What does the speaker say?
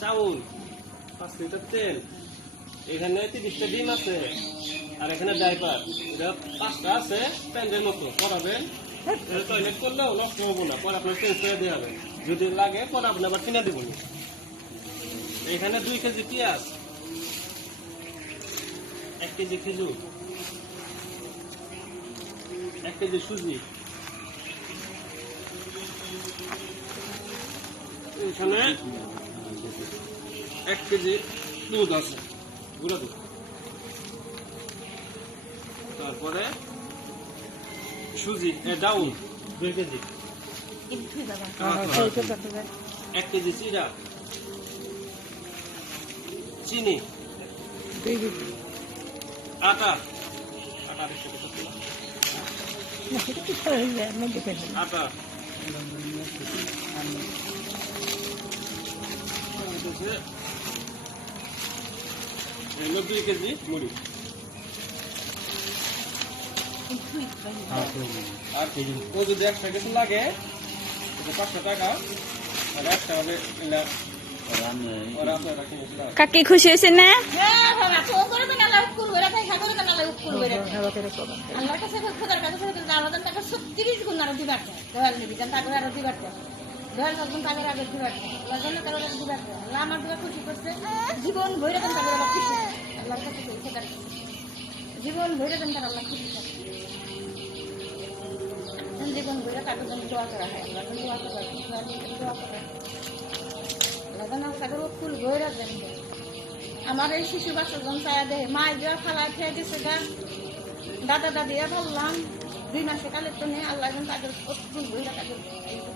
চাউল 5 লিটার তেল, এখানে 30টা ডিম আছে, আর এখানে ডাইপার, এটা 5টা আছে প্যান্ডের মতো পরাবেন। টয়লেট করলেও নষ্ট হবো না, পরে আপনার চেঞ্জ করে দেওয়া হবে, যদি লাগে পরে আপনি আবার কিনে দেবো। এখানে 2 কেজি পেঁয়াজ, 1 কেজি খেজুর, 1 কেজি সুজি, এখানে 1 কেজি দুধ আছে, গুঁড়া দুধ, তারপরে সুজি ডাউন 2 কেজি, 1 কেজি চিরা, চিনি, আটা, আটা আটা, এগুলো 2 কেজি মুড়ি, আর ও যদি একটা কিছু লাগে 500 টাকা, আর একটা হবে কাকি খুশি হয়েছে না? জীবন ভৈরা দেন তাদের আল্লাহ খুশি, আল্লাহর কাছে জীবন ভৈরা দেন তার আল্লাহ খুশি থাকে, জীবন ভৈরা তাদের জন্য দোয়া করা হয়, আল্লাহ দোয়া করা হয়, দোয়া করা হয়, আল্লাহ তাদের ফুল ভৈরা দেন। আমার এই শিশু বাচ্চাজন চায়া দেয় মায়ের দেওয়া খালা খেয়ে গেছে গা, দাদা দাদিরা বললাম 2 মাসে কালের তো নেই, আল্লাহ তাদের ফুল ভৈরা তাদের ফুল ভৈরা